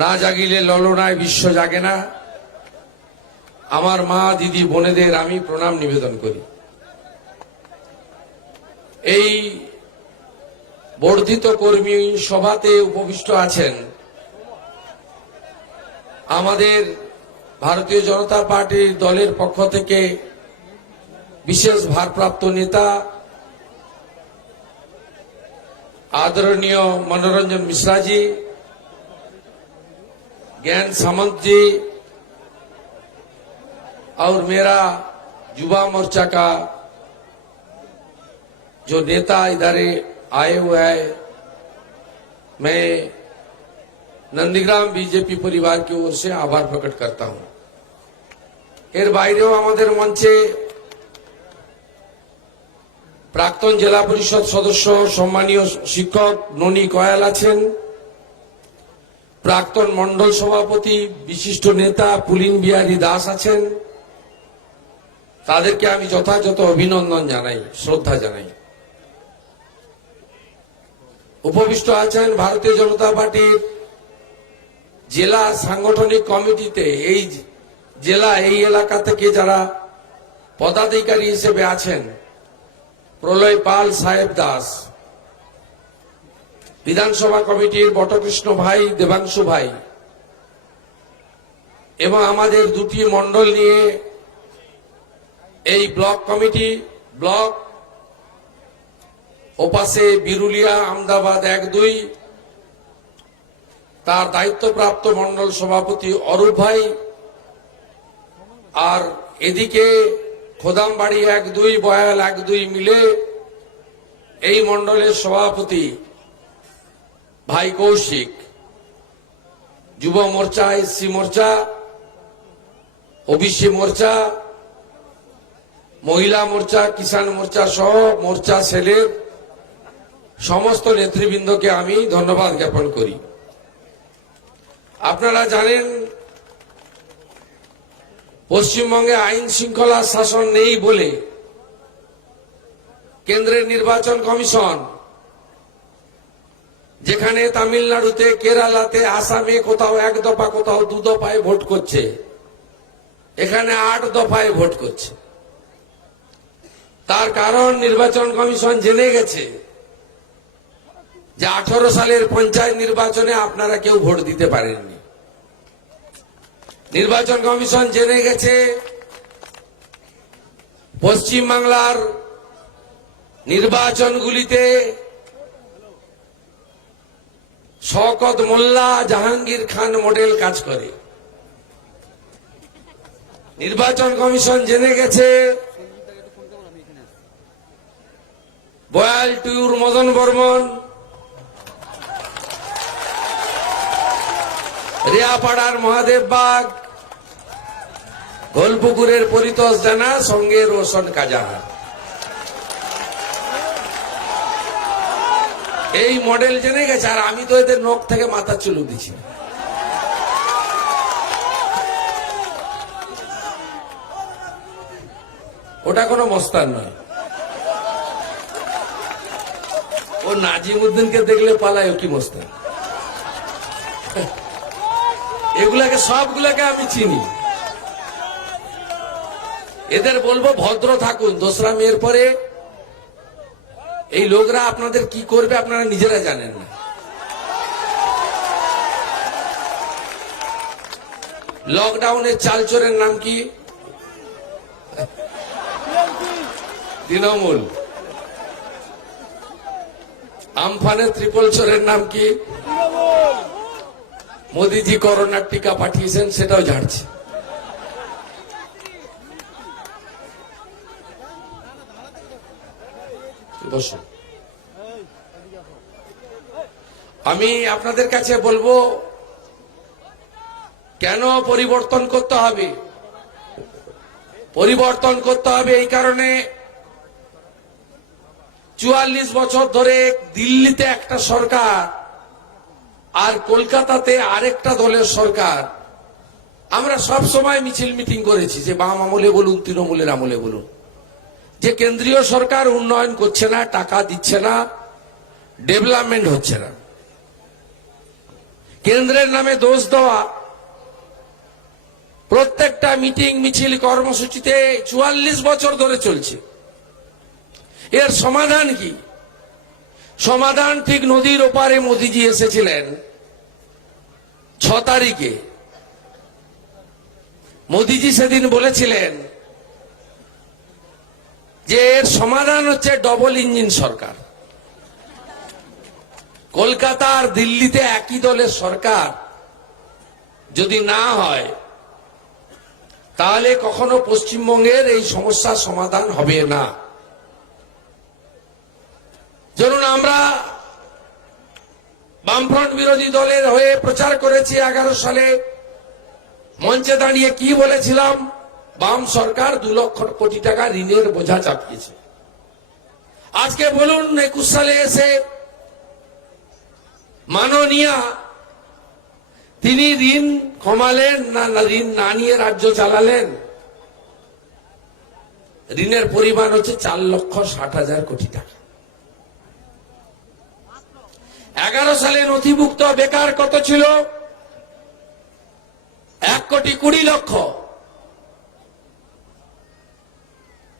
না জাগিলে ললনায় বিশ্ব জাগে না। আমার মা দিদি বোনেদের আমি প্রণাম নিবেদন করি। এই বর্ধিত কর্মী সভাতে উপবিষ্ট আছেন আমাদের ভারতীয় জনতা পার্টির দলের পক্ষ থেকে বিশেষ ভারপ্রাপ্ত নেতা आदरणीय मनोरंजन मिश्रा जी, ज्ञान सामंत जी और मेरा युवा मोर्चा का जो नेता इधर आए हुए हैं, मैं नंदीग्राम बीजेपी परिवार की ओर से आभार प्रकट करता हूं। एर बाइरेও আমাদের মঞ্চে প্রাক্তন জেলা পরিষদ সদস্য সম্মানীয় শিক্ষক ননী কয়াল আছেন, প্রাক্তন মন্ডল সভাপতি বিশিষ্ট নেতা পুলিন বিহারী দাস আছেন। তাদেরকে আমি যথাযথ অভিনন্দন জানাই, শ্রদ্ধা জানাই। উপবিষ্ট আছেন ভারতীয় জনতা পার্টির জেলা সাংগঠনিক কমিটিতে এই জেলা এই এলাকা থেকে যারা পদাধিকারী হিসেবে আছেন, প্রলয় পাল সাহেব দাস, বিধানসভা কমিটির বটকৃষ্ণ ভাই, দেবাংশু ভাই, এবং আমাদের দুটি মন্ডল নিয়ে এই ব্লক কমিটি, ব্লক ওপাশে বিরুলিয়া আমদাবাদ 1-2 তার দায়িত্বপ্রাপ্ত মন্ডল সভাপতি অরূপ ভাই, আর এদিকে খোদামবাড়ি 1-2 বয়াল 1-2 মিলে এই মন্ডলের সভাপতি ভাই কৌশিক, যুব মোর্চা, এসসি মোর্চা, ওবিসি মোর্চা, মহিলা মোর্চা, কিষাণ মোর্চা সহ মোর্চা সেলের সমস্ত নেতৃবৃন্দকে আমি ধন্যবাদ জ্ঞাপন করি। আপনারা জানেন পশ্চিমবঙ্গে আইন শৃঙ্খলা শাসন নেই বলে কেন্দ্রের নির্বাচন কমিশন, যেখানে তামিলনাড়ুতে, কেরালাতে, আসামে কোথাও 1 দফা কোথাও 2 দফায় ভোট করছে, এখানে 8 দফায় ভোট করছে। তার কারণ নির্বাচন কমিশন জেনে গেছে যে 18 সালের পঞ্চায়েত নির্বাচনে আপনারা কেউ ভোট দিতে পারেননি। নির্বাচন কমিশন জেনে গেছে পশ্চিম বাংলার নির্বাচনগুলিতে শওকত মোল্লা, জাহাঙ্গীর খান মডেল কাজ করে। নির্বাচন কমিশন জেনে গেছে বয়াল টুর মদন বর্মন, রিয়াপাড়ার মহাদেব বাগ, গোলপুকুরের পরিতোষ জানা, সঙ্গে রোশন কাজাহার, এই মডেল জেনে গেছে। আর আমি তো এদের নখ থেকে মাথা চুলু দিচ্ছি। ওটা কোনো মস্তান নয়। ও নাজিমউদ্দিনকে দেখলে পালায়, কি মস্তান। এগুলাকে সবগুলাকে আমি চিনি। এদের বলবো ভদ্র থাকুন। 2রা মেয়ের পরে এই লোকরা আপনাদের কি করবে আপনারা নিজেরা জানেন না। লকডাউনের চালচোরের নাম কি? তৃণমূল। আমফানের ত্রিপল চোরের নাম কি? মোদিজি করোনার টিকা পাঠিয়েছেন, সেটাও ঝাড়ছে। আমি আপনাদের কাছে বলবো কেন পরিবর্তন করতে হবে। পরিবর্তন করতে হবে এই কারণে 44 বছর ধরে দিল্লিতে একটা সরকার আর কলকাতাতে আরেকটা দলের সরকার। আমরা সব সময় মিছিল মিটিং করেছি, যে বাম আমলে বলুন, তৃণমূলের আমলে বলুন, যে কেন্দ্রীয় সরকার উন্নয়ন করছে না, টাকা দিচ্ছে না, ডেভেলপমেন্ট হচ্ছে না। কেন্দ্রের নামে দোষ দেওয়া, প্রত্যেকটা মিটিং মিছিল কর্মসূচিতে 44 বছর ধরে চলছে। এর সমাধান কি? সমাধান ঠিক নদীর ওপারে মোদিজি এসেছিলেন 6 তারিখে। মোদিজি সেদিন বলেছিলেন যে এর সমাধান হচ্ছে ডবল ইঞ্জিন সরকার। কলকাতা আর দিল্লিতে একই দলের সরকার যদি না হয় তাহলে কখনো পশ্চিমবঙ্গের এই সমস্যার সমাধান হবে না। ধরুন আমরা বামফ্রন্ট বিরোধী দলের হয়ে প্রচার করেছি 11 সালে, মঞ্চে দাঁড়িয়ে কি বলেছিলাম? বাম সরকার 2 লক্ষ কোটি টাকা ঋণের বোঝা চাপিয়েছে। আজকে বলুন 21 সালে এসে মাননীয়া তিনি ঋণ কমালেন না ঋণ না নিয়ে রাজ্য চালালেন? ঋণের পরিমাণ হচ্ছে 4,60,000 কোটি টাকা। 11 সালে নথিভুক্ত বেকার কত ছিল? 1,20,00,000।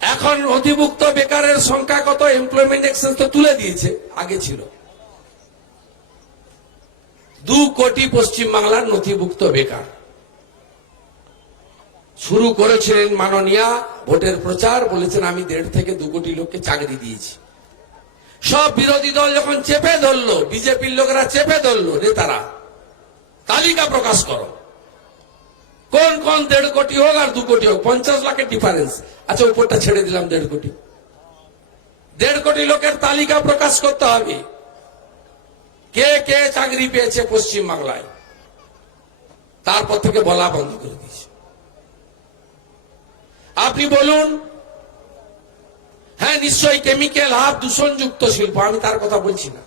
এখন নথিভুক্ত বেকারের সংখ্যা কত? এমপ্লয়মেন্ট এক্সচেঞ্জ তো তুলে দিয়েছে, আগে ছিল 2 কোটি পশ্চিমবাংলার নথিভুক্ত বেকার। শুরু করেছিলেন মাননীয়া ভোটের প্রচার, বলেছেন আমি 1.5 থেকে 2 কোটি লোককে চাকরি দিয়েছি। সব বিরোধী দল যখন চেপে ধরলো, বিজেপির লোকেরা চেপে ধরলো, নেতারা তালিকা প্রকাশ করো, কোন কোন 1.5 কোটি হোক আর 2 কোটি হোক, 50 লাখের ডিফারেন্স। আচ্ছা উপরটা ছেড়ে দিলাম 1.5 কোটি। 1.5 কোটি লোকের তালিকা প্রকাশ করতে হবে, কে কে চাকরি পেয়েছে পশ্চিম বাংলায়। তারপর থেকে বলা বন্ধ করে দিয়েছে। আপনি বলুন, হ্যাঁ নিশ্চয়ই কেমিক্যাল হাব দূষণযুক্ত শিল্প, আমি তার কথা বলছি না,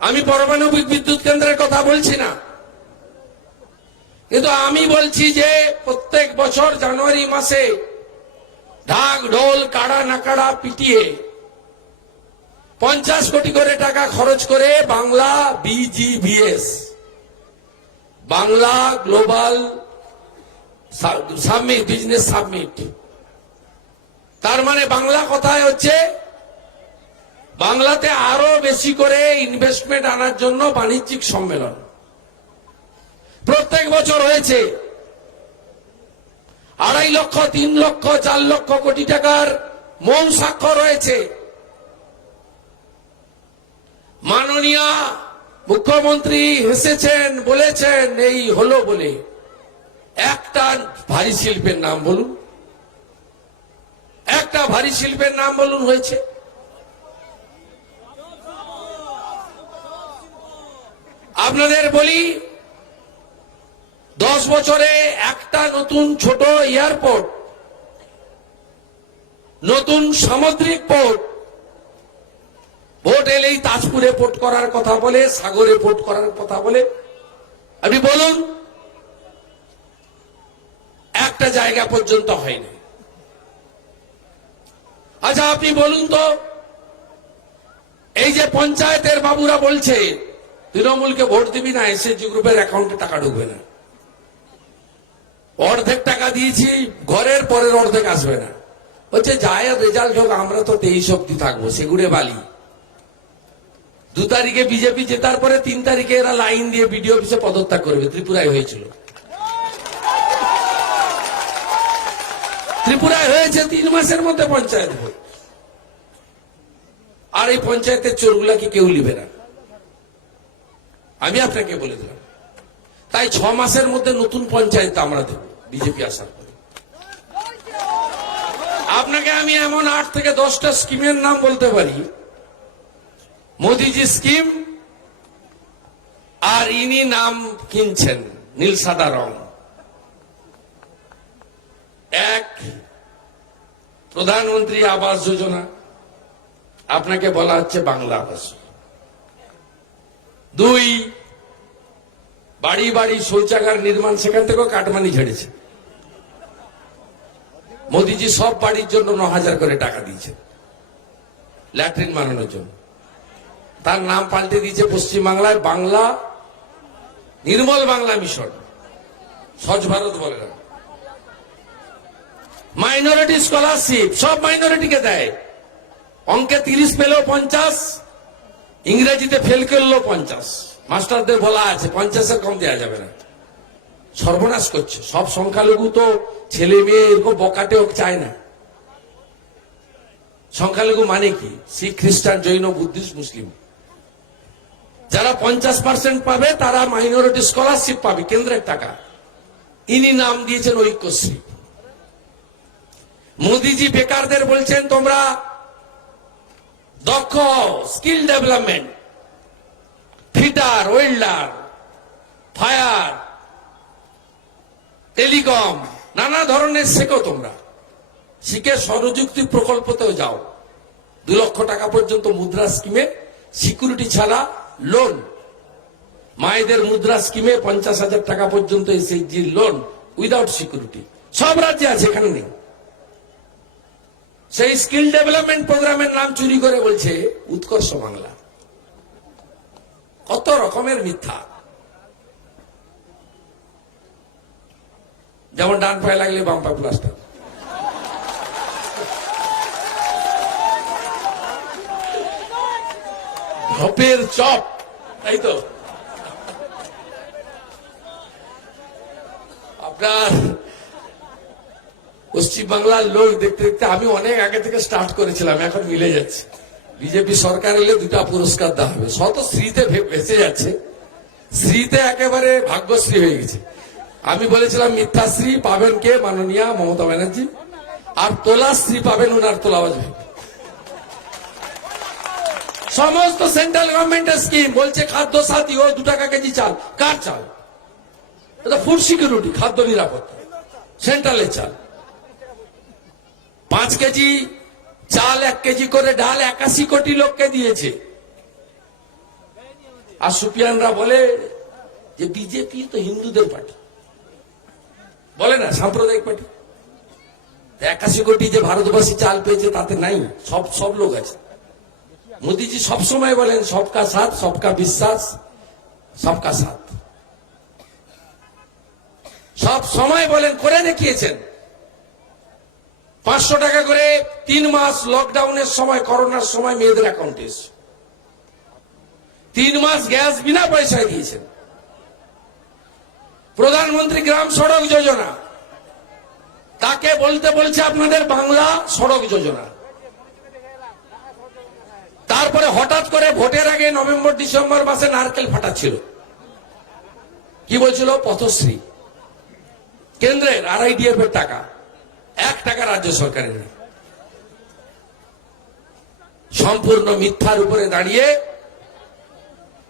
আমি পারমাণবিক বিদ্যুৎ কেন্দ্রের কথা বলছি না, কিন্তু আমি বলছি যে প্রত্যেক বছর জানুয়ারি মাসে ঢাক ঢোল কাড়া নাকাড়া পিটিয়ে 50 কোটি করে টাকা খরচ করে Bangla BGVS, Bangla global summit, business summit, তার মানে বাংলা কথায় হচ্ছে বাংলাতে আরো বেশি করে ইনভেস্টমেন্ট আনার জন্য বাণিজ্যিক সম্মেলন প্রত্যেক বছর হয়েছে। 2.5 লক্ষ 3 লক্ষ 4 লক্ষ কোটি টাকার মৌন স্বাক্ষর হয়েছে। মাননীয় মুখ্যমন্ত্রী হেসেছেন, বলেছেন এই হলো বলে। একটা ভারী শিল্পের নাম বলুন, একটা ভারী শিল্পের নাম বলুন হয়েছে? আপনাদের বলি 10 বছরে একটা নতুন ছোট এয়ারপোর্ট, নতুন সামুদ্রিক পোর্ট, ভোট এলেই তাজপুরে পোর্ট করার কথা বলে, সাগরে পোর্ট করার কথা বলে। আপনি বলুন একটা জায়গা পর্যন্ত হয়নি। আচ্ছা আপনি বলুন তো, এই যে পঞ্চায়েতের বাবুরা বলছে তৃণমূলকে ভোট দিবি না, এসএসজি গ্রুপের অ্যাকাউন্টে টাকা ঢুকবে না, অর্ধেক টাকা দিয়েছি ঘরের পরের অর্ধেক আসবে না, হচ্ছে যায় রেজাল্ট হোক, আমরা তো 23 অব্দি থাকবো সেগুড়ে বালি। 2 তারিখে বিজেপি জেতার পরে 3 তারিখে এরা লাইন দিয়ে বিডিও অফিসে পদত্যাগ করবে। ত্রিপুরায় হয়েছিল, ত্রিপুরায় হয়েছে 3 মাসের মধ্যে পঞ্চায়েত ভোট। আর এই পঞ্চায়েতের চোরগুলা কি কেউ লিবে না, আমি আপনাকে বলে দিলাম। তাই 6 মাসের মধ্যে নতুন পঞ্চায়েত আমরা দেব বিজেপি আসার পরে। আপনাকে আমি এমন 8 থেকে 10টা স্কিমের নাম বলতে পারি, মোদিজি স্কিম, আর ইনি নাম কিনছেন নীল সাদা রং। 1 প্রধানমন্ত্রী আবাস যোজনা, আপনাকে বলা হচ্ছে বাংলা আবাস। 2 বাড়ি বাড়ি শৌচাগার নির্মাণ, সেখান থেকেও কাটমানি ঝেড়েছে। মোদিজি সব বাড়ির জন্য 9,000 করে টাকা দিয়েছেন ল্যাট্রিন বানানোর জন্য। তার নাম পাল্টে দিয়েছে পশ্চিমবাংলায় বাংলা নির্মল বাংলা মিশন, স্বচ্ছ ভারত বলে না। মাইনরিটি স্কলারশিপ সব মাইনরিটিকে দেয়, অঙ্কে 30 পেলেও 50, ইংরেজিতে ফেল করলেও 50। মাস্টারদের বলা আছে 50-এর কম দেওয়া যাবে না। সর্বনাশ করছে সব সংখ্যালঘু। তো ছেলে মেয়ে এরকম বকাটেও চায় না। সংখ্যালঘু মানে কি? শিখ, খ্রিস্টান, জৈন, বুদ্ধিস্ট, মুসলিম। যারা 50% পাবে তারা মাইনরিটি স্কলারশিপ পাবে, কেন্দ্রের টাকা। ইনি নাম দিয়েছেন ঐক্যশ্রী। মোদিজি বেকারদের বলছেন তোমরা দক্ষ, skill development, fitter, welder, fire, telecom, নানা ধরনের শেখো। তোমরা শিখে স্বনিযুক্তি প্রকল্পতেও যাও। 2 লক্ষ টাকা পর্যন্ত মুদ্রা স্কিমে, সিকিউরিটি ছাড়া লোন। মায়েদের মুদ্রা স্কিমে 50,000 টাকা পর্যন্ত এসএইচজি লোন উইদাউট সিকিউরিটি। সব রাজ্যে আছে, এখানে নেই। সেই স্কিল ডেভেলপমেন্ট প্রোগ্রামের নাম চুরি করে বলছে উৎকর্ষ বাংলা। কত রকমের মিথ্যা। যেমন ডান পায়ে লাগলে বাম পায়ে প্লাস্টার। ঢপের চপ, তাই তো। আপনার পশ্চিমবাংলার লোক দেখতে দেখতে আমি অনেক আগে থেকে স্টার্ট করেছিলাম, এখন মিলে যাচ্ছে। বিজেপি সরকার এলে 2টা পুরস্কার দেওয়া হবে। শত শ্রীতে ভেসে যাচ্ছে, শ্রীতে একেবারে ভাগ্যশ্রী হয়ে গেছে। আমি বলেছিলাম মিথ্যাশ্রী পাবেন কে? মাননীয়া মমতা ব্যানার্জি। আর তোলাশ্রী পাবেন উনার তোলাবাজ ভাই। সমস্ত সেন্ট্রাল গভর্নমেন্টের স্কিম বলছে খাদ্য সাথী, ও 2 টাকা কেজি চাল। কার চাল? এটা ফুড সিকিউরিটি, খাদ্য নিরাপত্তা, সেন্ট্রালের চাল। 5 কেজি চাল, 1 কেজি করে ডাল 81 কোটি লোককে দিয়েছে। আর সুপিয়ানরা বলে যে বিজেপি তো হিন্দুদের পার্টি, বলে না সাম্প্রদায়িক পার্টি। 81 কোটি যে ভারতবাসী চাল পেয়েছে তাতে নাই, সব লোক আছে। মোদীজি সবসময় বলেন সবকা সাথ, সবকা বিশ্বাস, সবকা সাথ। সব সময় বলেন, করে দেখিয়েছেন। 500 টাকা করে 3 মাস লকডাউনের সময়, করোনার সময় মেয়েদের অ্যাকাউন্টে এসে 3 মাস গ্যাস বিনা পয়সায় দিয়েছেন। প্রধানমন্ত্রী গ্রাম সড়ক যোজনা, তাকে বলতে বলছে আপনাদের বাংলা সড়ক যোজনা। তারপরে হঠাৎ করে ভোটের আগে নভেম্বর ডিসেম্বর মাসে নারকেল ফাটাচ্ছিল। কি বলছিল? পথশ্রী। কেন্দ্রের RIDF এর টাকা, 1 টাকা রাজ্য সরকারের নেই। সম্পূর্ণ মিথ্যার উপরে দাঁড়িয়ে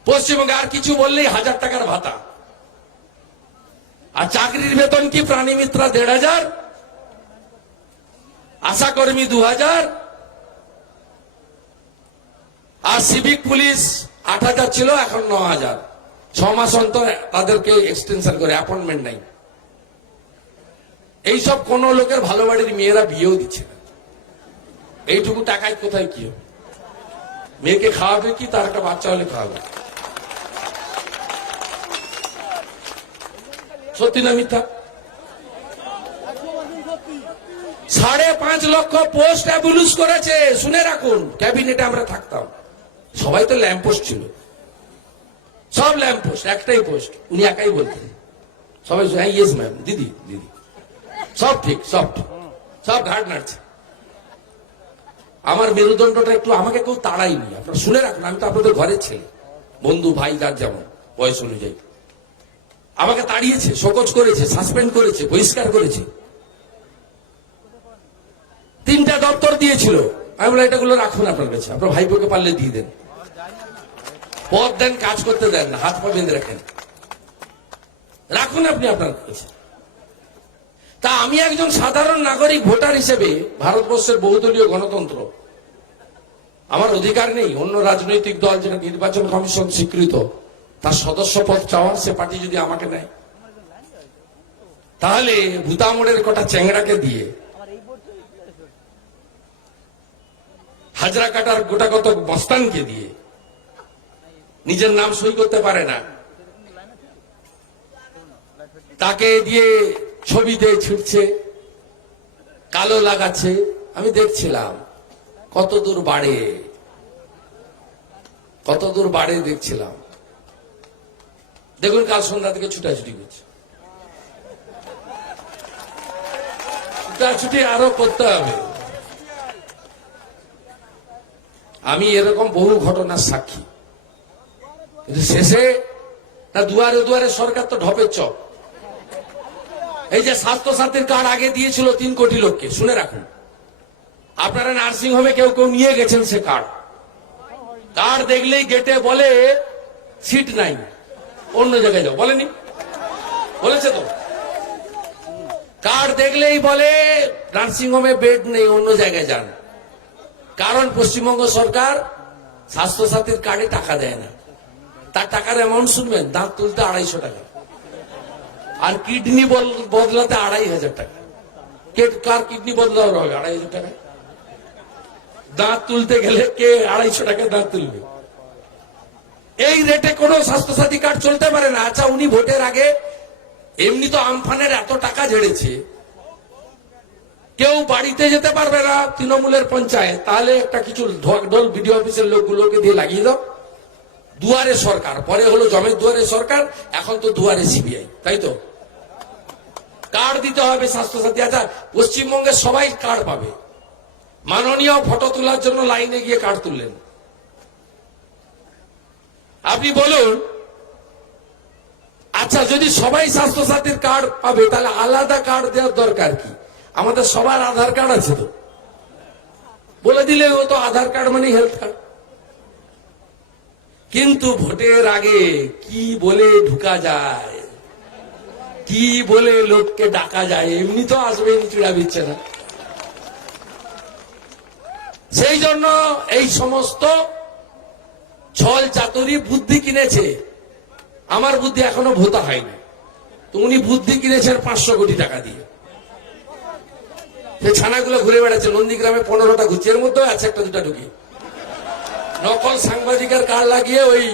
পশ্চিমবঙ্গে আর কিছু বললেই 1000 টাকার ভাতা। আর চাকরির বেতন কি? প্রাণী মিত্রা 1,500, আশাকর্মী 2,000, আর সিভিক পুলিশ 8,000 ছিল, এখন 9,000। 6 মাস অন্তর তাদেরকে এক্সটেনশন করে, অ্যাপয়েন্টমেন্ট নাই। এইসব কোন লোকের ভালো বাড়ির মেয়েরা বিয়েও দিচ্ছে না। এইটুকু টাকায় কোথায় কি হবে? মেয়েকে খাওয়াবে কি? তার একটা বাচ্চা হলে খাওয়াবে। সত্যি না মিথ্যা? 5.5 লক্ষ পোস্ট অ্যাবলিশ করেছে। শুনে রাখুন, ক্যাবিনেটে আমরা থাকতাম, সবাই তো ল্যাম্প পোস্ট ছিল। সব ল্যাম্প পোস্ট, একটাই পোস্ট, উনি একাই বলতেন। সবাই হ্যাঁ ইয়েস ম্যাম, দিদি দিদি, সব ঠিক, সব ঘাট নাড়ছে। আমার মেরুদণ্ডটা একটু, আমাকে কেউ তাড়াইনি। আপনারা শুনে রাখুন, আমি তো আপনাদের ঘরের ছেলে, বন্ধু ভাই, যার যেমন বয়স অনুযায়ী। আমাকে তাড়িয়েছে, শোকজ করেছে, সাসপেন্ড করেছে, বহিষ্কার করেছে। 3টা দপ্তর দিয়েছিল। আমি বললাম এটাগুলো রাখুন আপনার কাছে, আপনার ভাইপোকে পারলে দিয়ে দেন। পদ দেন, কাজ করতে দেন না, হাত পা বেঁধে রাখেন, রাখুন আপনি আপনার কাছে। তা আমি একজন সাধারণ নাগরিক ভোটার হিসেবে, ভারতবর্ষের বহুদলীয় গণতন্ত্র, আমার অধিকার নেই অন্য রাজনৈতিক দল যেটা নির্বাচন কমিশন স্বীকৃত তার সদস্য পদ চাওয়ার? সে পার্টি যদি আমাকে নেয়, তাহলে ভূতামোড়ের কটা চ্যাংড়াকে দিয়ে, হাজরা কাটার গোটা কত মস্তানকে দিয়ে নিজের নাম সই করতে পারে না, তাকে দিয়ে ছবিতে ছিটছে, কালো লাগাচ্ছে। আমি দেখছিলাম কত দূর বাড়ে দেখছিলাম। দেখুন কাল সন্ধ্যা থেকে ছুটাছুটি করছে। ছুটাছুটি আরো করতে হবে। আমি এরকম বহু ঘটনার সাক্ষী, কিন্তু শেষে না দুয়ারে দুয়ারে সরকার তো ঢপের চপ। এই যে স্বাস্থ্যসাথীর কার্ড আগে দিয়েছিল 3 কোটি লোককে, শুনে রাখুন, আপনারা নার্সিং হোমে কেউ কেউ নিয়ে গেছেন সে কার্ড দেখলেই গেটে বলে সিট নাই, অন্য জায়গায় যাও। বলেনি? বলেছে তো। কার্ড দেখলেই বলে নার্সিং হোমে বেড নেই, অন্য জায়গায় যান। কারণ পশ্চিমবঙ্গ সরকার স্বাস্থ্যসাথীর কার্ডে টাকা দেয় না। তার টাকার অ্যামাউন্ট শুনবেন, দাঁত তুলতে 250 টাকা, আর কিডনি বদলাতে 2500 টাকা। কার কিডনি বদলাতে হবে 2500 টাকা? দাঁত তুলতে গেলে কে 250 টাকা দাঁত তুলবে? এই রেটে কোনো স্বাস্থ্যসাথী কার্ড চলতে পারে না। আচ্ছা, উনি ভোটের আগে এমনি তো আমফানের এত টাকা ঝেড়েছে, কেউ বাড়িতে যেতে পারবে না তৃণমূলের পঞ্চায়েত, তাহলে একটা কিছু ঢোল বিডিও অফিসের লোকগুলোকে দিয়ে লাগিয়ে দাও। দুয়ারে সরকার, পরে হলো জমের দুয়ারে সরকার, এখন তো দুয়ারে সিবিআই, তাই তো? কার্ড দিতে হবে স্বাস্থ্যসাথী। আচ্ছা, পশ্চিমবঙ্গে সবাই কার্ড পাবে। মাননীয় ফটো তোলার জন্য লাইনে গিয়ে কার্ড তুললেন। আপনি বলুন, আচ্ছা যদি সবাই স্বাস্থ্যসাথীর কার্ড পাবে, তাহলে আলাদা কার্ড দেওয়ার দরকার কি? আমাদের সবার আধার কার্ড আছে তো, বলে দিলে ও তো আধার কার্ড মানে হেলথ কার্ড। কিন্তু ভোটের আগে কি বলে ঢুকা যায়, কি বলে লোককে ডাকা যায়, এমনি তো আসবে, চূড়া দিচ্ছে না। সেই জন্য এই সমস্ত ছল চাতুরি বুদ্ধি কিনেছে। আমার বুদ্ধি এখনো ভোতা হয়নি, তো উনি বুদ্ধি কিনেছেন 500 কোটি টাকা দিয়ে। সে ছানাগুলো ঘুরে বেড়াচ্ছে, নন্দীগ্রামে 15টা ঘুরছে, এর মধ্যে আছে একটা দুটা ঢুকি নকল সাংবাদিকের কার্ড লাগিয়ে ওই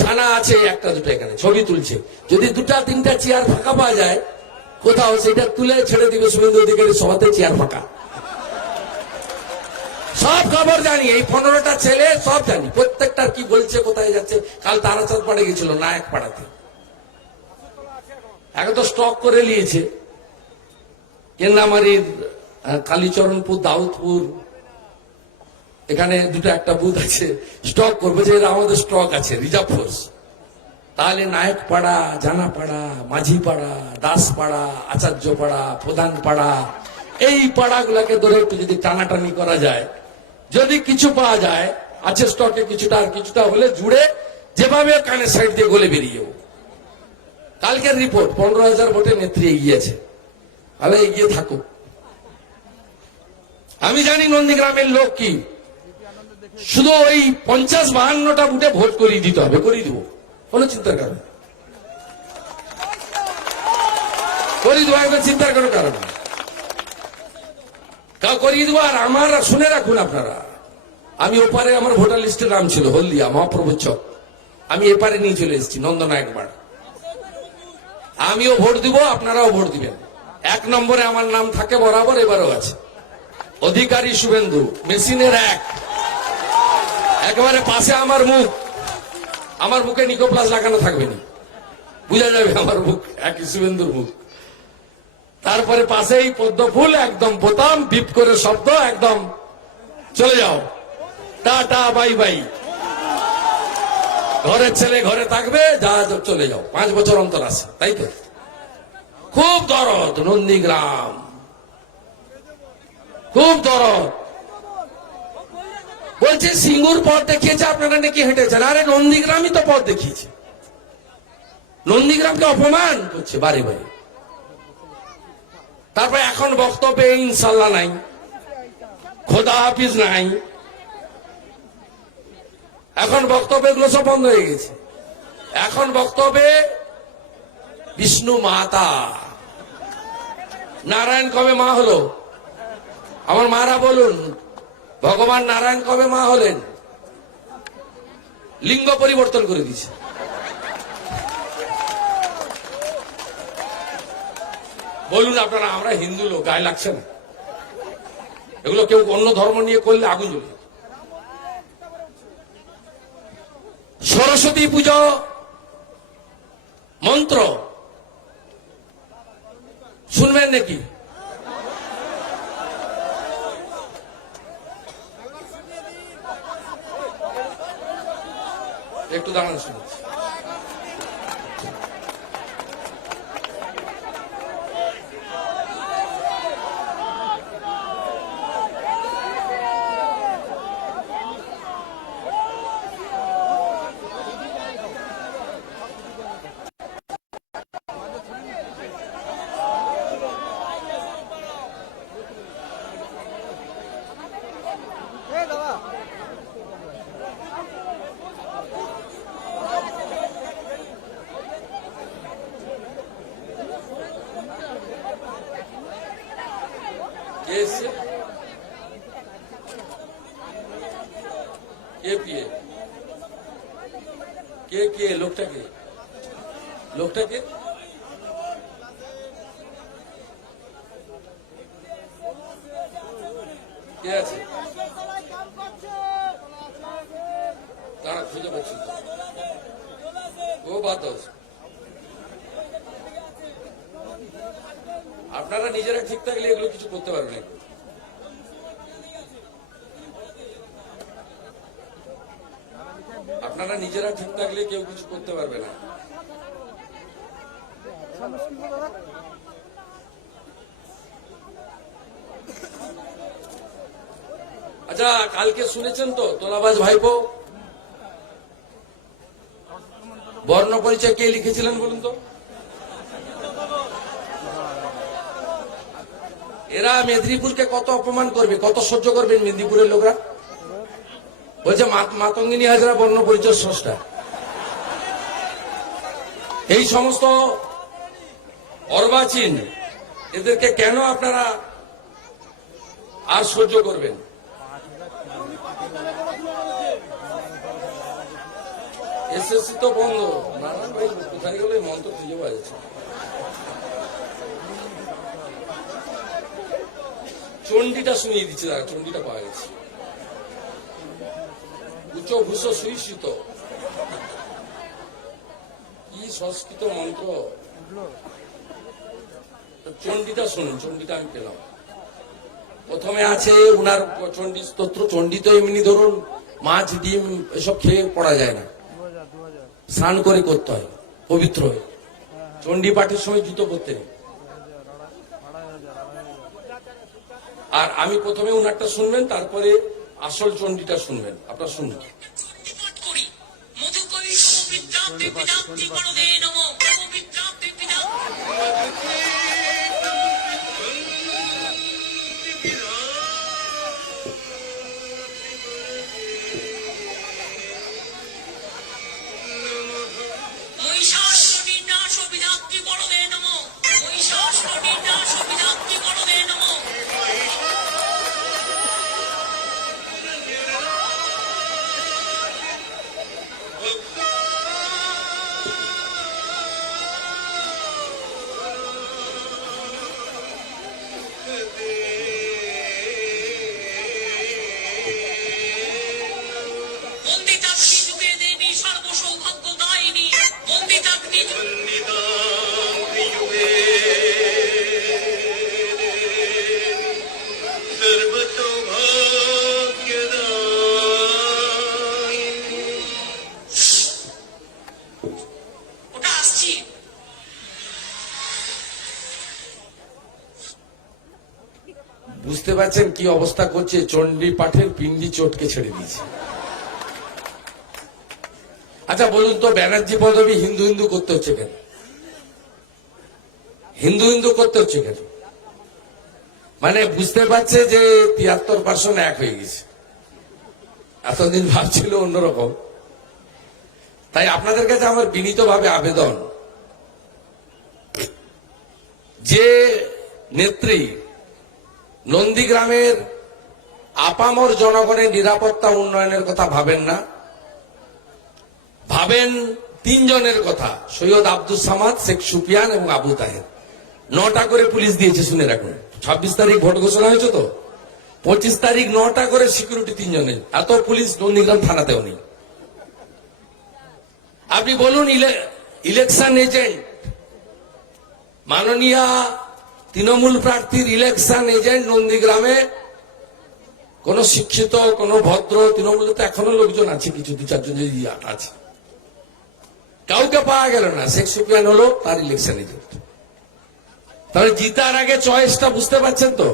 ছানা আছে একটা দুটো এখানে ছবি তুলছে। যদি 2-3টা চেয়ার ফাঁকা পাওয়া যায় কোথাও, সেটা তুলে ছেড়ে দিবে শুভেন্দু অধিকারী সভাতে, চেয়ার ফাঁকা। সব খবর জানি, এই 15টা ছেলে সব জানি, প্রত্যেকটা কি বলছে, কোথায় যাচ্ছে। কাল তারাচাঁদ পাড়ে গেছিল, নায়ক পাড়াতে, এখন তো স্টক করে নিয়েছে। কেন্নামারির কালীচরণপুর, দাউদপুর, এখানে দুটো একটা বুথ আছে, স্টক করবে যে এরা আমাদের স্টক আছে, রিজার্ভ ফোর্স। তাহলে নায়ক পাড়া, জানা পাড়া, মাঝি পাড়া, দাস পাড়া, আচার্য পাড়া, প্রধান পাড়া, এই পাড়াগুলাকে ধরে একটু যদি টানাটানি করা যায়, যদি কিছু পাওয়া যায়, আছে স্টকে কিছুটা, আর কিছুটা হলে জুড়ে যেভাবে কানের সাইড দিয়ে গলে বেরিয়ে। কালকের রিপোর্ট 15,000 ভোটে নেত্রী এগিয়েছে, তাহলে এগিয়ে থাকুক। আমি জানি নন্দীগ্রামের লোক কি, শুধু ওই 50-52টা বুথে ভোট করিয়ে দিতে হবে, করিয়ে দিব, কোনো চিন্তার কারণ, করিয়ে দেবো, একদম চিন্তার কোনো কারণ করিয়ে দেবো। আর আমার শুনে রাখুন আপনারা, আমি ওপারে আমার ভোটার লিস্টের নাম ছিল হলদিয়া মহাপ্রভু চক, আমি এপারে নিয়ে চলে এসেছি নন্দনায়ক পাড়। আমিও ভোট দিব, আপনারাও ভোট দিবেন। 1 নম্বরে আমার নাম থাকে বরাবর, এবারও আছে। অধিকারী শুভেন্দু, মেশিনের একেবারে পাশে আমার মুখ, আমার মুখে নিকোপ্লাস লাগানো থাকবে না, বুঝা যাবে আমার মুখ, একই শুভেন্দুর মুখ। তারপরে পাশেই পদ্ম ফুল, একদম বোতাম, বিপ করে শব্দ, একদম চলে যাও, টাটা বাই বাই। ঘরের ছেলে ঘরে থাকবে, যা চলে যাও, 5 বছর অন্তর আসে, তাই তো? খুব দরদ নন্দীগ্রাম, খুব দরদ। বলছে সিঙ্গুর পথ দেখিয়েছে, আপনারা নাকি হেঁটেছেন। আরে নন্দীগ্রামই তো পথ দেখিয়েছে, নন্দীগ্রামকে অপমান করছে বারে বারে। তারপর এখন বক্তব্যে ইনশাল্লাহ নাই, খোদা হাফিজ নাই, এখন বক্তব্য এগুলো সব বন্ধ হয়ে গেছে। এখন বক্তব্যে বিষ্ণু মাতা, নারায়ণ কবে মা হলো? আমার মারা বলুন, ভগবান নারায়ণ কবে মা হলেন? লিঙ্গ পরিবর্তন করে দিয়েছে। বলুন আপনারা, আমরা হিন্দু লোক, গায়ে লাগছে না? এগুলো কেউ অন্য ধর্ম নিয়ে করলে আগুন জ্বলে। সরস্বতী পুজো মন্ত্র শুনবেন নাকি? একটু দাঁড়ান, শুনছি। কে লোকটাকে কে আছে? তারা খুঁজে পাচ্ছি ও বাদ। আপনারা নিজেরা ঠিক থাকলে এগুলো কিছু করতে পারবেন না। আপনারা নিজেরা ঠিক থাকলে কেউ কিছু করতে পারবে না। আচ্ছা, কালকে শুনেছেন তো তোলাবাজ ভাইপো বর্ণ পরিচয় কে লিখেছিলেন বলুন তো? এরা মেদিনীপুরকে কত অপমান করবে, কত সহ্য করবেন মেদিনীপুরের লোকরা? বলছে মাতঙ্গিনী হাজরা বর্ণ পরিচয় স্রষ্টা। এই সমস্ত অর্বাচীন এদেরকে কেন আপনারা আর সহ্য করবেন? এসএসসি তো বন্ধ। না না ভাই, কোথায় গেলে মন্ত্র খুঁজে পাওয়া যাচ্ছে। চণ্ডীটা শুনিয়ে দিচ্ছে, চণ্ডীটা পাওয়া গেছে। উচ্চ ভূষ সুইষিত, কি সংস্কৃত মন্ত্র। চণ্ডীটা শুনুন, চণ্ডীটা আমি পেলাম। প্রথমে আছে উনার চণ্ডী স্তোত্র। চণ্ডী তো এমনি ধরুন মাছ ডিম এসব খেয়ে পড়া যায় না, স্নান করে করতে হয় পবিত্র হয়ে। চণ্ডী পাঠের সময় জুতো পরতে নেই। আর আমি প্রথমে উনারটা শুনবেন, তারপরে আসল চণ্ডীটা শুনবেন। আপনার শুনুন। বুঝতে পারছেন কি অবস্থা করছে? চণ্ডী পাঠের পিণ্ডি চটকে ছেড়ে দিয়েছে। আচ্ছা বলুন তো, ব্যানার্জি পদবী হিন্দু হিন্দু করতে হচ্ছে কেন? হিন্দু হিন্দু করতে হচ্ছে কেন? মানে বুঝতে পারছে যে 73% এক হয়ে গেছে। এতদিন ভাবছিল অন্যরকম। তাই আপনাদের কাছে আমার বিনীতভাবে আবেদন, যে নেত্রী নন্দীগ্রামের আপামর জনগণের নিরাপত্তা উন্নয়নের কথা ভাবেন না, ভাবেন তিনজনের কথা, সৈয়দ আব্দুল সামাদ, শেখ সুফিয়ান এবং আবু তাহের। 9টা করে পুলিশ দিয়েছে, শুনে রাখুন। 26 তারিখ ভোট ঘোষণা হয়েছে তো, 25 তারিখ 9টা করে সিকিউরিটি তিনজনের। এত পুলিশ নন্দীগ্রাম থানাতেও নেই। আপনি বলুন ইলেকশন এজেন্ট, মাননীয় তৃণমূল প্রার্থীর ইলেকশন এজেন্ট নন্দীগ্রামে কোন শিক্ষিত, কোন ভদ্র, তৃণমূলে তো এখনো লোকজন আছে, কিছু 2-4 জন যদি আছে, কাউকে পাওয়া গেল না। শেখ সুফিয়ান হলো তার ইলেকশন এজেন্ট। তাহলে জিতার আগে চয়েসটা বুঝতে পারছেন তো,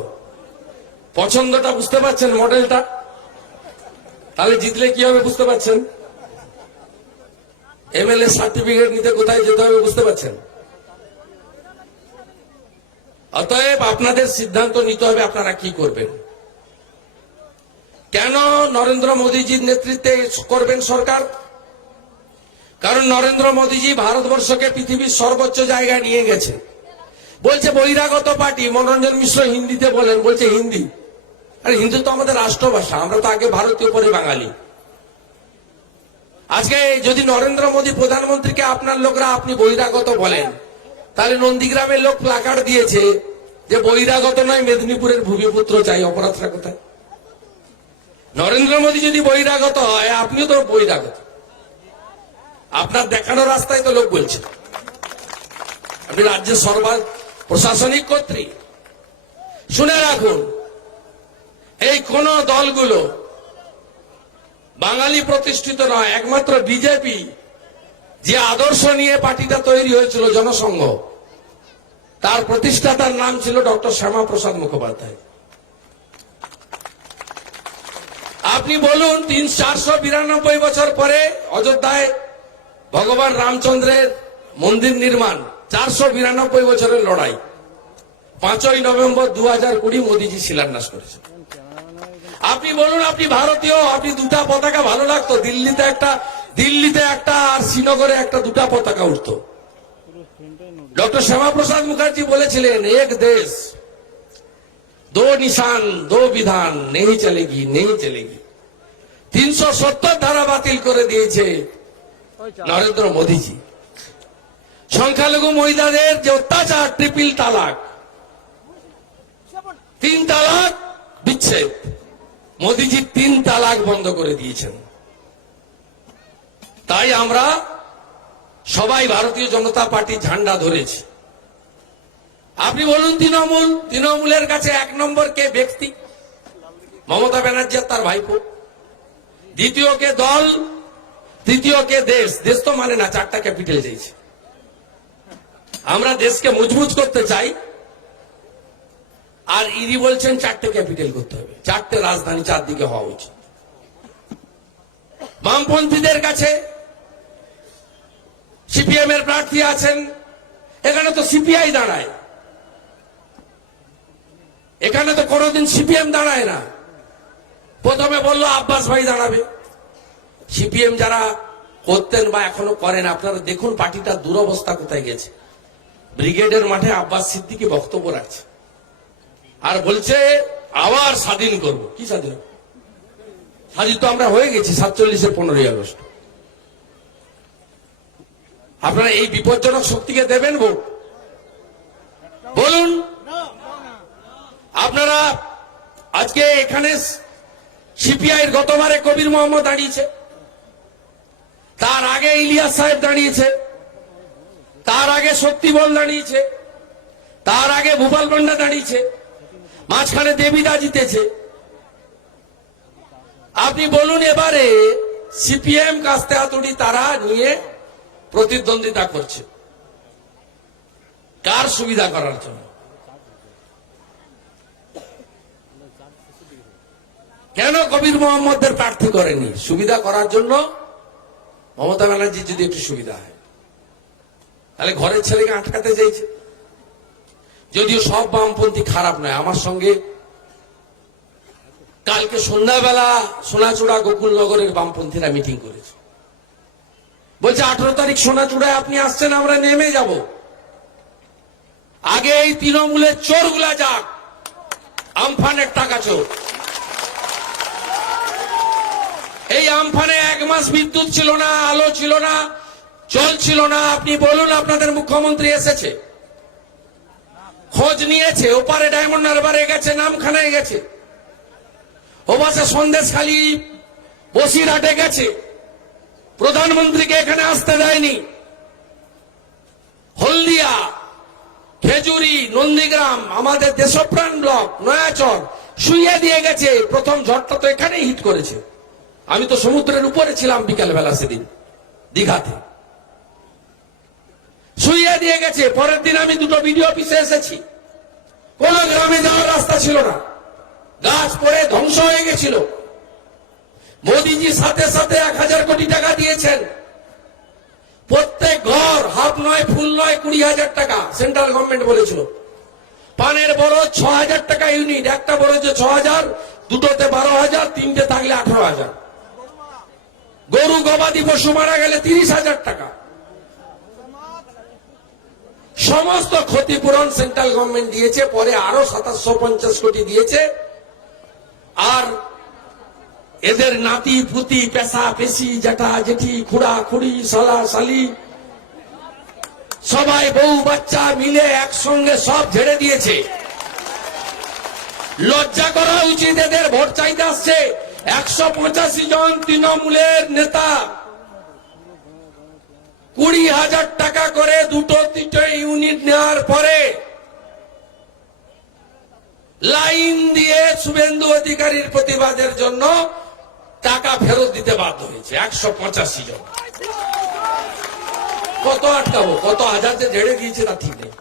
পছন্দটা বুঝতে পারছেন, মডেলটা। তাহলে জিতলে কি হবে বুঝতে পারছেন, এমএলএ সার্টিফিকেট নিতে কোথায় যেতে হবে বুঝতে পারছেন। অতএব আপনাদের সিদ্ধান্ত নিতে হবে আপনারা কি করবেন। কেন নরেন্দ্র মোদীজির নেতৃত্বে করবেন সরকার? কারণ নরেন্দ্র মোদীজি ভারতবর্ষকে পৃথিবীর সর্বোচ্চ জায়গায় নিয়ে গেছে। বলছে বহিরাগত পার্টি, মনোরঞ্জন মিশ্র হিন্দিতে বলেন, বলছে হিন্দি। আরে হিন্দি তো আমাদের রাষ্ট্রভাষা, আমরা তো আগে ভারতীয় পরে বাঙালি। আজকে যদি নরেন্দ্র মোদী প্রধানমন্ত্রীকে আপনার লোকরা আপনি বহিরাগত বলেন, তাহলে নন্দীগ্রামের লোক প্লাকার্ড দিয়েছে যে বহিরাগত নয়, মেদিনীপুরের ভূমিপুত্র চাই। অপরাধটা কোথায়? নরেন্দ্র মোদী যদি বহিরাগত হয়, আপনিও তো বহিরাগত। আপনার দেখানো রাস্তায় তো লোক বলছে। আপনি রাজ্যের প্রশাসনিক কর্তৃক। শুনে রাখুন, এই কোন দলগুলো বাঙালি প্রতিষ্ঠিত নয়, একমাত্র বিজেপি যে আদর্শ নিয়ে পার্টিটা তৈরি হয়েছিল, জনসংঘ, তার প্রতিষ্ঠাতার নাম ছিল ডক্টর শ্যামাপ্রসাদ মুখোপাধ্যায়। আপনি বলুন 492 বছর পরে অযোধ্যায় ভগবান রামচন্দ্রের মন্দির নির্মাণ, 492 বছরের লড়াই, 5ই নভেম্বর 2020 মোদীজি শিলান্যাস করেছেন। আপনি বলুন আপনি ভারতীয়, আপনি দুটা পতাকা ভালো লাগতো, দিল্লিতে একটা আর শ্রীনগরে একটা, দুটা পতাকা উঠতো। ডক্টর শ্যামাপ্রসাদ মুখার্জি বলেছিলেন, এক দেশ দো নিশান দো বিধান নেই চলেগি, নেই চলেগি। 370 ধারা বাতিল করে দিয়েছে নরেন্দ্র মোদীজি। সংখ্যালঘু মহিলাদের যে অত্যাচার, ট্রিপল তালাক, 3 তালাক বিচ্ছেদ, মোদীজি 3 তালাক বন্ধ করে দিয়েছেন। তাই আমরা সবাই ভারতীয় জনতা পার্টি ঝান্ডা ধরেছি। আপনি বলুন তৃণমূলের কাছে 1 নম্বর কে ব্যক্তি? মমতা ব্যানার্জি আর তার ভাইপো। দ্বিতীয় কে দল, তৃতীয় কে দেশ। দেশ তো মানে না, 4টা ক্যাপিটাল চাইছে। আমরা দেশকে মজবুত করতে চাই, আর ইনি বলছেন 4টে ক্যাপিটাল করতে হবে, 4টে রাজধানী 4 দিকে হওয়া উচিত। বামপন্থীদের কাছে সিপিএম এর প্রার্থী আছেন, এখানে তো সিপিআই দাঁড়ায়, এখানে তো কোনোদিন সিপিএম দাঁড়ায় না। প্রথমে বললো আব্বাস ভাই দাঁড়াবে। সিপিএম যারা করতেন বা এখনো করেন, আপনারা দেখুন পার্টিটার দুরবস্থা কোথায় গেছে। ব্রিগেডের মাঠে আব্বাস সিদ্দিকী বক্তব্য রাখছে আর বলছে আবার স্বাধীন করব। কি স্বাধীন? স্বাধীন তো আমরা হয়ে গেছি 47-এর 15ই আগস্ট। আপনারা এই বিপজ্জনক শক্তিকে দেবেন ভোট? বলুন। আপনারা আজকে এখানে সিপিআই গতবারে কবির মোহাম্মদ দাঁড়িয়েছে, তার আগে ইলিয়াস সাহেব দাঁড়িয়েছে, তার আগে শক্তিবল দাঁড়িয়েছে, তার আগে ভূপাল পান্ডা দাঁড়িয়েছে, মাঝখানে দেবিদা জিতেছে। আপনি বলুন এবারে সিপিএম কাস্তে হাতুড়ি তারা নিয়ে প্রতিদ্বন্দ্বিতা করছে কার সুবিধা করার জন্য? কেন কবির মোহাম্মদের প্রার্থী করেনি? সুবিধা করার জন্য। মমতা ব্যানার্জির যদি একটু সুবিধা হয়, তাহলে ঘরের ছেলেকে আটকাতে চাইছে। যদিও সব বামপন্থী খারাপ নয়। আমার সঙ্গে কালকে সন্ধ্যাবেলা সোনাচূড়া গোকুলনগরের বামপন্থীরা মিটিং করেছে। বলছে 18 তারিখ সোনাচূড়ায় আপনি আসছেন, আমরা নেমে যাব। আগে এই তৃণমূলের চোরগুলা যাক, আমফানের টাকা চোর। এই আমফানে 1 মাস বিদ্যুৎ ছিল না, আলো ছিল না, জল ছিল না। আপনি বলুন, আপনাদের মুখ্যমন্ত্রী এসেছে, খোঁজ নিয়েছে, ওপারে ডায়মন্ড হারবারে গেছে, নামখানায় গেছে, ওপাশে সন্দেশখালী বসিরহাটে গেছে, প্রধানমন্ত্রীকে এখানে আসতে দেয়নি। হলদিয়া, খেজুরি, নন্দীগ্রাম, আমাদের দেশপ্রাণ ব্লক, নয়াচর শুইয়ে দিয়ে গেছে। প্রথম ঝড়টা তো এখানেই হিট করেছে। আমি তো সমুদ্রের উপরে ছিলাম বিকালবেলা সেদিন দীঘাতে, শুইয়ে দিয়ে গেছে। পরের দিন আমি 2টো বিডিও অফিসে এসেছি, কোন গ্রামে যাওয়ার রাস্তা ছিল না, গাছ পড়ে ধ্বংস হয়ে গেছিল। মোদিজি সাথে সাথে 1000 কোটি টাকা দিয়েছেন। প্রত্যেক ঘর হাফ নয়, ফুল নয়, 20,000 টাকা সেন্ট্রাল গভর্নমেন্ট বলেছিল। পানের বরজ 6,000 টাকা ইউনিট, একটা বরজে 6,000, দুটোতে 12,000, তিনটে থাকলে 18,000। গরু গবাদি পশু মারা গেলে 30,000 টাকা। সমস্ত ক্ষতিপূরণ সেন্ট্রাল গভর্নমেন্ট দিয়েছে। পরে আরো 2750 কোটি দিয়েছে। আর এদের নাতি পুতি, পেশা পেশি, জ্যাঠা জেঠি, খুড়া খুড়ি, শালা শালি, সবাই বউ বাচ্চা মিলে একসঙ্গে সব ঝেড়ে দিয়েছে। লজ্জা করা উচিত এদের। ভোট চাইতে আসছে 185 জন তৃণমূলের নেতা, 20,000 টাকা করে 2টো ইউনিট নেওয়ার পরে লাইন দিয়ে শুভেন্দু অধিকারীর প্রতিবাদের জন্য টাকা ফেরত দিতে বাধ্য হয়েছে 185 জন। কত আটকাবো? কত হাজার যে ঝেড়ে দিয়েছে তা ঠিক নেই।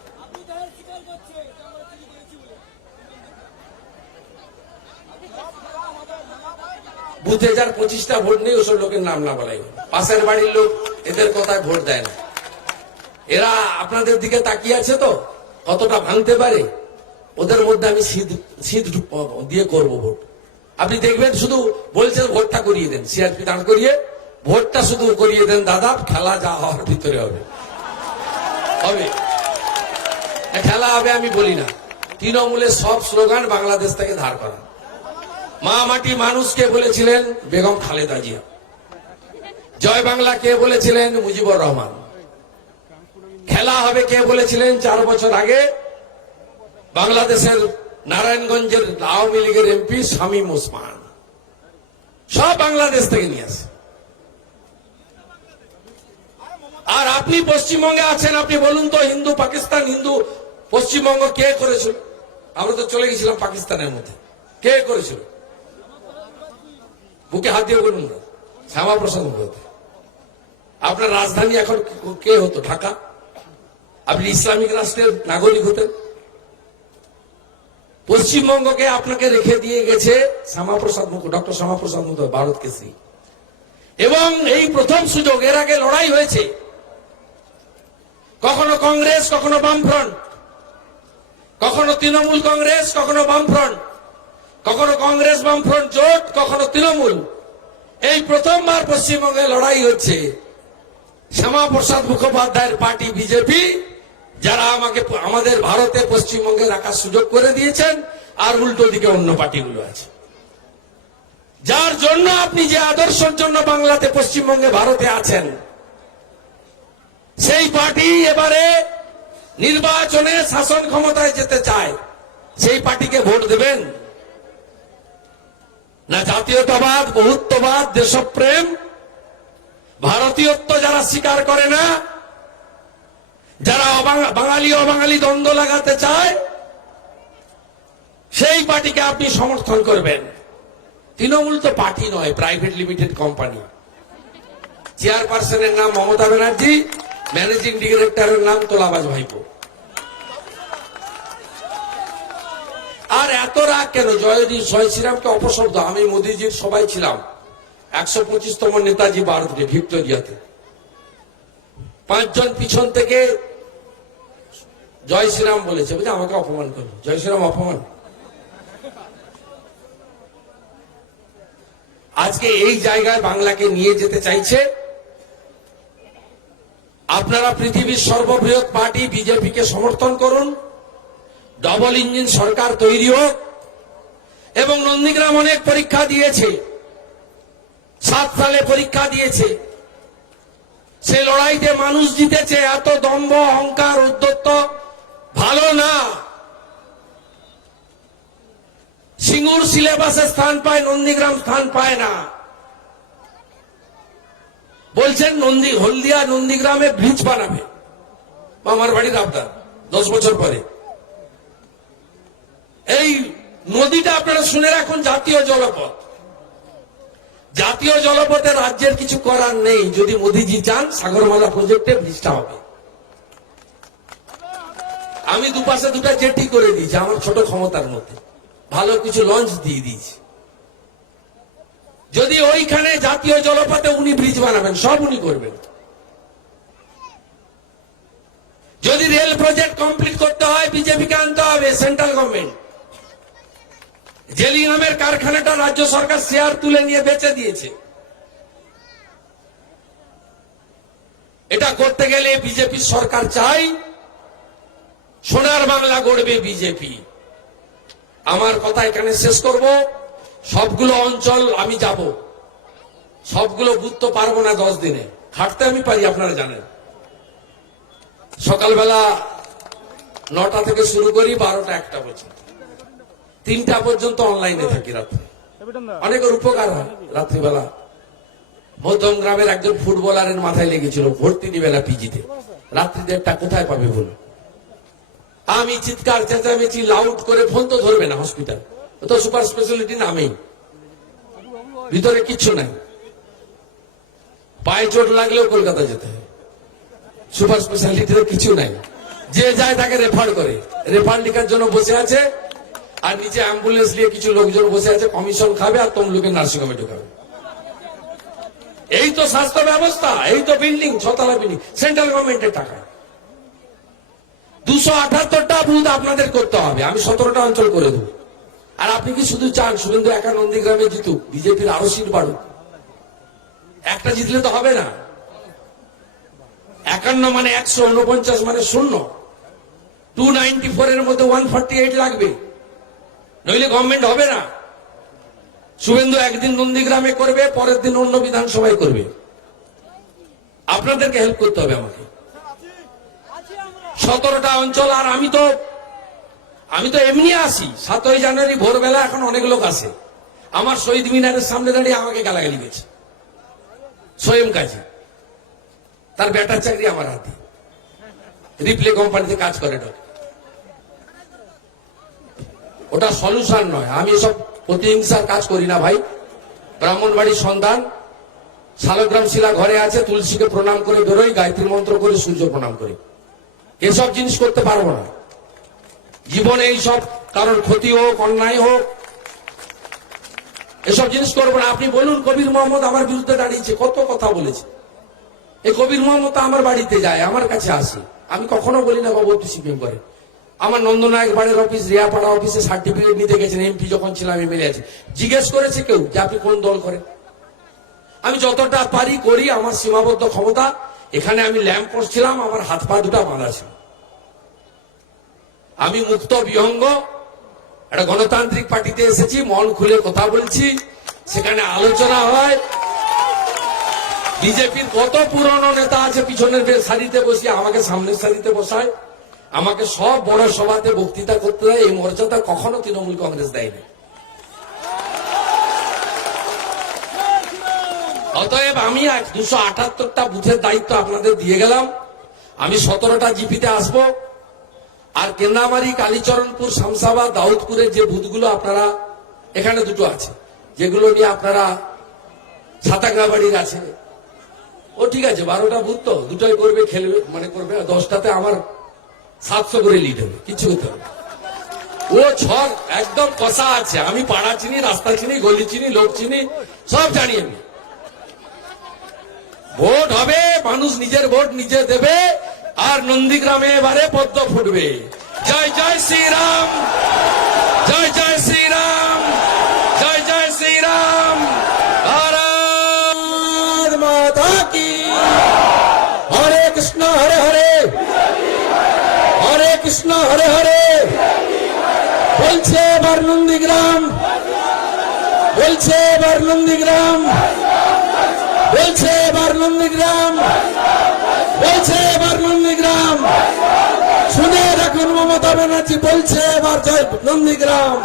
বুথে যার 25টা ভোট নেই, ওসব লোকের নাম না বলাই। পাশের বাড়ির লোক এদের কথায় ভোট দেয় না। এরা আপনাদের দিকে তাকিয়ে আছে তো কতটা ভাঙতে পারে। ওদের মধ্যে আমি শীত দিয়ে করবো ভোট। আপনি দেখবেন শুধু বলছেন ভোটটা করিয়ে দেন, সিআরপি দাঁড় করিয়ে ভোটটা শুধু করিয়ে দেন দাদা, খেলা যা হওয়ার ভিতরে হবে হবে, খেলা হবে। আমি বলি না, তৃণমূলের সব স্লোগান বাংলাদেশ থেকে ধার করা। মা মাটি মানুষকে বলেছিলেন বেগম খালেদা জিয়া, জয় বাংলা কে বলেছিলেন মুজিবুর রহমান, খেলা হবে কে বলেছিলেন 4 বছর আগে বাংলাদেশের নারায়ণগঞ্জের আওয়ামী লীগের এমপি শামীম ওসমান। সব বাংলাদেশ থেকে নিয়ে আসে। আর আপনি পশ্চিমবঙ্গে আছেন, আপনি বলুন তো হিন্দু পাকিস্তান, হিন্দু পশ্চিমবঙ্গ কে করেছিল? আমরা তো চলে গেছিলাম পাকিস্তানের মধ্যে। কে করেছিল? বুকে হাত দিয়ে বলুন না। শ্যামাপ্রসাদ মুখোপাধ্যায়। আপনার রাজধানী এখন কে হতো? ঢাকা। আপনি ইসলামিক রাষ্ট্রের নাগরিক হতেন। পশ্চিমবঙ্গকে আপনাকে রেখে দিয়ে গেছে শ্যামাপ্রসাদ মুখোপাধ্যায়, ডক্টর শ্যামাপ্রসাদ মুখোপাধ্যায়, ভারত কেসরি। এবং এই প্রথম সুযোগ। এর আগে লড়াই হয়েছে, কখনো কংগ্রেস, কখনো বামফ্রন্ট, কখনো তৃণমূল কংগ্রেস, কখনো বামফ্রন্ট, কখনো কংগ্রেস বামফ্রন্ট জোট, কখনো তৃণমূল। এই প্রথমবার পশ্চিমবঙ্গে লড়াই হচ্ছে শ্যামাপ্রসাদ মুখোপাধ্যায়ের পার্টি বিজেপি, যারা আমাদের ভারতে পশ্চিমবঙ্গে রাখার সুযোগ করে দিয়েছেন, আর উল্টো দিকে অন্য পার্টিগুলো আছে। যার জন্য আপনি যে আদর্শের জন্য বাংলাতে, পশ্চিমবঙ্গে, ভারতে আছেন, সেই পার্টি এবারে নির্বাচনে শাসন ক্ষমতায় যেতে চায়। সেই পার্টিকে ভোট দেবেন না জাতীয়তাবাদ, বহুত্ববাদ, দেশপ্রেম, ভারতীয়ত্ব যারা স্বীকার করে না, যারা বাঙালি অবাঙালি দ্বন্দ্ব লাগাতে চায়, সেই পার্টিকে আপনি সমর্থন করবেন। তৃণমূল তো পার্টি নয়, প্রাইভেট লিমিটেড কোম্পানি। চেয়ারপারসনের নাম মমতা ব্যানার্জি, ম্যানেজিং ডিরেক্টরের নাম তোলাবাজ ভাইপো। আর এত রাগ কেন? জয় শ্রীরামকে অপশব্দ। আমি মোদীজির সবাই ছিলাম 125তম নেতাজি বার্থডে ভিক্টোরিয়াতে। 5 জন পিছন থেকে জয় শ্রীরাম বলেছে, বুঝে আমাকে অপমান করলো। জয় শ্রীরাম অপমান। আজকে এই জায়গায় বাংলাকে নিয়ে যেতে চাইছে। আপনারা পৃথিবীর সর্ববৃহৎ পার্টি বিজেপিকে সমর্থন করুন, ডবল ইঞ্জিন সরকার তৈরি হোক। এবং নন্দীগ্রাম অনেক পরীক্ষা দিয়েছে, 7 সালে পরীক্ষা দিয়েছে, সে লড়াইতে মানুষ জিতেছে। এত দম্ভ অহংকার উদ্ধত্ত ভালো না। সিঙ্গুর সিলেবাসে স্থান পায়, নন্দীগ্রাম স্থান পায় না। বলছেন হলদিয়া নন্দীগ্রামে ব্রিজ বানাবে, মামার বাড়ির আবদার 10 বছর পরে। এই নদীটা আপনারা শুনে রাখুন, জাতীয় জলপথ। জাতীয় জলপথে রাজ্যের কিছু করার নেই। যদি মোদীজি চান সাগরমালা প্রজেক্টে ব্রিজটা হবে। আমি দুপাশে দুটা জেটি করে দিয়েছি আমার ছোট ক্ষমতার মধ্যে, ভালো কিছু লঞ্চ দিয়ে দিয়েছি। যদি ওইখানে জাতীয় জলপথে উনি ব্রিজ বানাবেন, সব উনি করবেন। যদি রেল প্রজেক্ট কমপ্লিট করতে হয়, বিজেপিকে আনতে হবে, সেন্ট্রাল গভর্নমেন্ট। জেলিংহামের কারখানাটা রাজ্য সরকার শেয়ার তুলে নিয়ে বেচে দিয়েছে। এটা করতে গেলে বিজেপি সরকার চাই, সোনার বাংলা গড়বে বিজেপি। আমার কথা এখানে শেষ করব। সবগুলো অঞ্চল আমি যাব, সবগুলো বুথ তো পারবো না 10 দিনে, খাটতে আমি পারি, আপনারা জানেন। সকালবেলা 9টা থেকে শুরু করি, 12টা 1টা পর্যন্ত, 3টা পর্যন্ত অনলাইনে থাকি রাত্রে। অনেকের উপকার হয় রাত্রিবেলা। মধ্যম গ্রামের একজন ফুটবলারের মাথায় লেগেছিল, ভর্তি নিবেলা পিজিতে, রাত্রি 1:30 কোথায় পাবে বলুন? আমি চিৎকার চেঁচামেচি লাউড করে, ফোন তো ধরবে না হসপিটাল, তো সুপার স্পেশালিটি নামেই, ভিতরে কিচ্ছু নাই। পায়ে চোট লাগলেও কলকাতা যেতে হয়, সুপার স্পেশালিটিতে কিছু নাই। যে যায় তাকে রেফার করে, রেফার লিখার জন্য বসে আছে, আর নিচে অ্যাম্বুলেন্স নিয়ে কিছু লোকজন বসে আছে, কমিশন খাবে আর তমলুকে নার্সিংহোমে ঢুকাবে। এই তো স্বাস্থ্য ব্যবস্থা, এই তো বিল্ডিং, 6 তলা বিল্ডিং, সেন্ট্রাল গভর্নমেন্টের টাকা। 278টা বুথ আপনাদের করতে হবে, আমি 17টা অঞ্চল করে দেবো। আর আপনি কি শুধু চান শুভেন্দু একা নন্দীগ্রামে জিতুক, বিজেপির আরো সিট বাড়ুক? একটা জিতলে তো হবে না। 51 মানে 149 মানে 0। 294 এর মধ্যে 148 লাগবে, নইলে গভর্নমেন্ট হবে না। শুভেন্দু একদিন নন্দীগ্রামে করবে, পরের দিন অন্য বিধানসভায় করবে। আপনাদেরকে হেল্প করতে হবে আমাকে। 17টা অঞ্চল। আর আমি তো এমনি আসি, 7ই জানুয়ারি ভোরবেলা এখন অনেক লোক আসে, আমার শহীদ মিনারের সামনে দাঁড়িয়ে আমাকে গালাগালি গেছে। সোয়েম কাজী, তার বেটার চাকরি আমার হাতে, রিপ্লে কোম্পানিতে কাজ করে। ওটা সলিউশন নয়। আমি এসব প্রতিহিংসার কাজ করি না ভাই। ব্রাহ্মণবাড়ির সন্তান, শালগ্রাম শিলা ঘরে আছে, তুলসীকে প্রণাম করে বেরোই, গায়ত্রী মন্ত্র করে, সূর্য প্রণাম করি। এসব জিনিস করতে পারবো না জীবনে। এইসব কারোর ক্ষতি হোক, অন্যায় হোক, এসব জিনিস করবো না। আপনি বলুন, কবির মোহাম্মদ আমার বিরুদ্ধে দাঁড়িয়েছে, কত কথা বলেছে। এই কবির মোহাম্মদ আমার বাড়িতে যায়, আমার কাছে আসে, আমি কখনো বলি না বাবু একটু সিপিএম করে। আমার নন্দনায়ক বাড়ির অফিস, রিয়াপাড়া অফিসে সার্টিফিকেট নিতে গেছেন, এমপি যখন ছিলাম, এমএলএ আছে, জিজ্ঞেস করেছে কেউ যে আপনি কোন দল করেন? আমি যতটা পারি করি, আমার সীমাবদ্ধ ক্ষমতা। এখানে আমি ল্যাম্প পোস্ট ছিলাম, আমার হাত পা দুটা বাঁধা ছিল। আমি মুক্ত বিহঙ্গ, একটা গণতান্ত্রিক পার্টিতে এসেছি, মন খুলে কথা বলছি, সেখানে আলোচনা হয়। বিজেপির কত পুরনো নেতা আছে পিছনের সারিতে বসিয়ে আমাকে সামনের সারিতে বসায়, আমাকে সব বড় সভাতে বক্তৃতা করতে দেয়। এই মর্যাদা কখনো তৃণমূল কংগ্রেস দেয়নি। অতএব আমি 278টা বুথের দায়িত্ব আপনাদের দিয়ে গেলাম। আমি 17টা জিপিতে আসবো। আর কেন্দ্রামারি, কালীচরণপুর, শামসাবাদ, দাউদপুরের যে বুথগুলো আপনারা, এখানে দুটো আছে যেগুলো নিয়ে আপনারা, সাতাঙ্গাবাড়ির আছে, ও ঠিক আছে, 12টা বুথ তো, দুটোই করবে, খেলবে, মানে করবে। 10টাতে আমার 700 করে লিড হবে, কিছু করতে হবে। ও ছক একদম কষা আছে। আমি পাড়া চিনি, রাস্তা চিনি, গলি চিনি, লোক চিনি, সব জানি আমি। ভোট হবে, মানুষ নিজের ভোট নিজে দেবে, আর নন্দীগ্রামে এবারে পদ্ম ফুটবে। জয় জয় শ্রীরাম, জয় জয় শ্রীরাম, জয় জয় শ্রীরাম। ভারত মাতা কি। হরে কৃষ্ণ হরে হরে, হরে কৃষ্ণ হরে হরে। বলছে এবার নন্দীগ্রাম, বলছে এবার নন্দীগ্রাম। বলছে এবার নন্দীগ্রাম, বলছে এবার নন্দীগ্রাম। শুনে রাখুন, মমতা ব্যানার্জি বলছে এবার জয় নন্দীগ্রাম,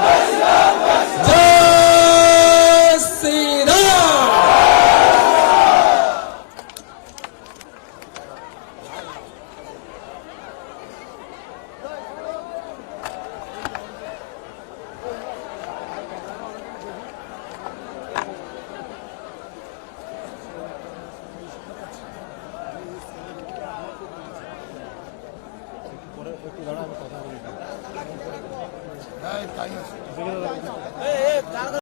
জয় শ্রীরাম।